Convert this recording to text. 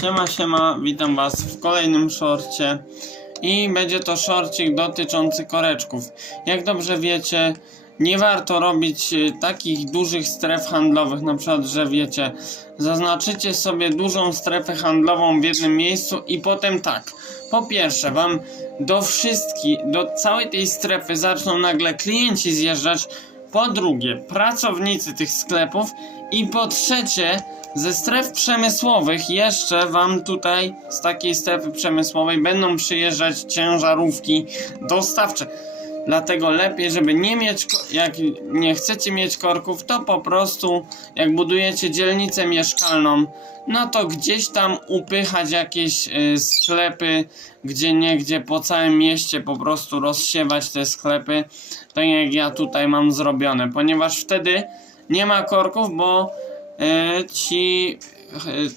Siema, siema, witam was w kolejnym szorcie i będzie to szorcik dotyczący koreczków. Jak dobrze wiecie, nie warto robić y, takich dużych stref handlowych, na przykład, że wiecie, zaznaczycie sobie dużą strefę handlową w jednym miejscu i potem tak, po pierwsze, wam do wszystkich, do całej tej strefy zaczną nagle klienci zjeżdżać, po drugie, pracownicy tych sklepów i po trzecie, ze stref przemysłowych jeszcze wam tutaj z takiej strefy przemysłowej będą przyjeżdżać ciężarówki dostawcze. Dlatego lepiej, żeby nie mieć, jak nie chcecie mieć korków, to po prostu jak budujecie dzielnicę mieszkalną, no to gdzieś tam upychać jakieś y, sklepy, gdzie nie, gdzie po całym mieście po prostu rozsiewać te sklepy, tak jak ja tutaj mam zrobione, ponieważ wtedy nie ma korków, bo y, ci y,